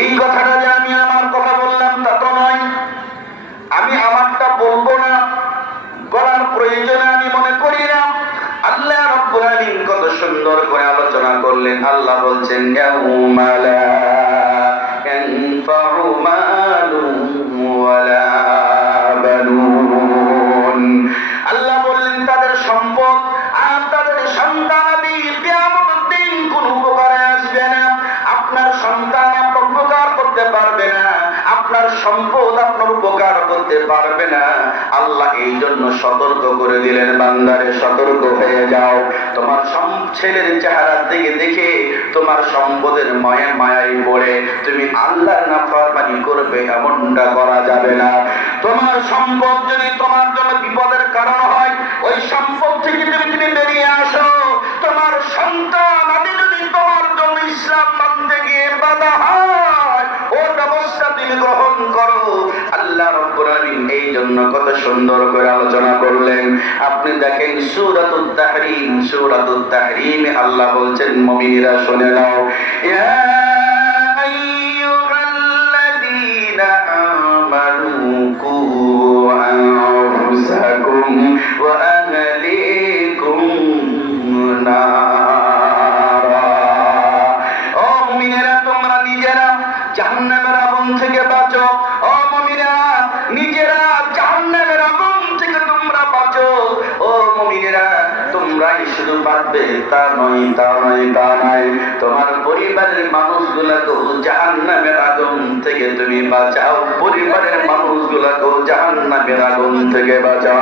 এই কথাটা যে আমি আমার কথা বললাম তা তো নয়, আমি আমারটা বলবো না, বলার প্রয়োজন আমি মনে করি না। আল্লাহ রাব্বুল আলামিন কত সুন্দর করে আলোচনা করলেন। আল্লাহ বলছেন ইয়াউমা লা ইয়ানফাউ মালুন ওয়ালা বানুন। আল্লাহ বললেন তাদের সম্পদ আর তাদের সন্তানাদি কিয়ামতের দিন কোনো উপকারে আসবে না। আপনার সন্তান আপনার উপকার করতে পারবে না, আপনার সম্পদ আপনার উপকার করতে পারবে না। আল্লাহ এই জন্য সতর্ক করে দিলেন, বান্দারে সতর্ক হয়ে যাও। তোমার ছেলের চেহারার দিকে দেখে তোমার সম্পদের মায়ায় পড়ে তুমি আল্লাহর নাফরমানি করবে, এমনটা করা যাবে না। তোমার সম্পদ যদি তোমার জন্য বিপদের কারণ হয়, ওই সম্পদ থেকে তুমি বেরিয়ে আসো। তোমার সন্তান আমি যদি তোমার জন্য ইসলাম মানতে গিয়ে বাধা হয়, ওর ব্যবস্থা তুমি গ্রহণ করো। আল্লাহ রাব্বুল আলামিন এই জন্য কত সুন্দর করে আলোচনা করলেন। আপনি দেখেন সূরাতুত তাহরীমে আল্লাহ বলছেন, মুমিনেরা শুনে নাও, ইয়া আইয়ুহাল্লাযীনা আমানু কু আনফুসাকুম ওয়া আহলিকুম নারা। ও মুমিনেরা, তোমরা নিজেরা জাহান্নামের আগুন থেকে বাঁচো। ও মুমিনেরা, নিজেরা জাহান্নামের আগুন থেকে তোমরা বাঁচো। ও মুমিনেরা, তোমরাই শুধু বাঁচবে তা নয়, তোমার পরিবারের মানুষগুলোকেও জাহান্নামের আগুন থেকে তুমি বাঁচাও। পরিবারের মানুষগুলোকেও জাহান্নামের আগুন থেকে বাঁচাও।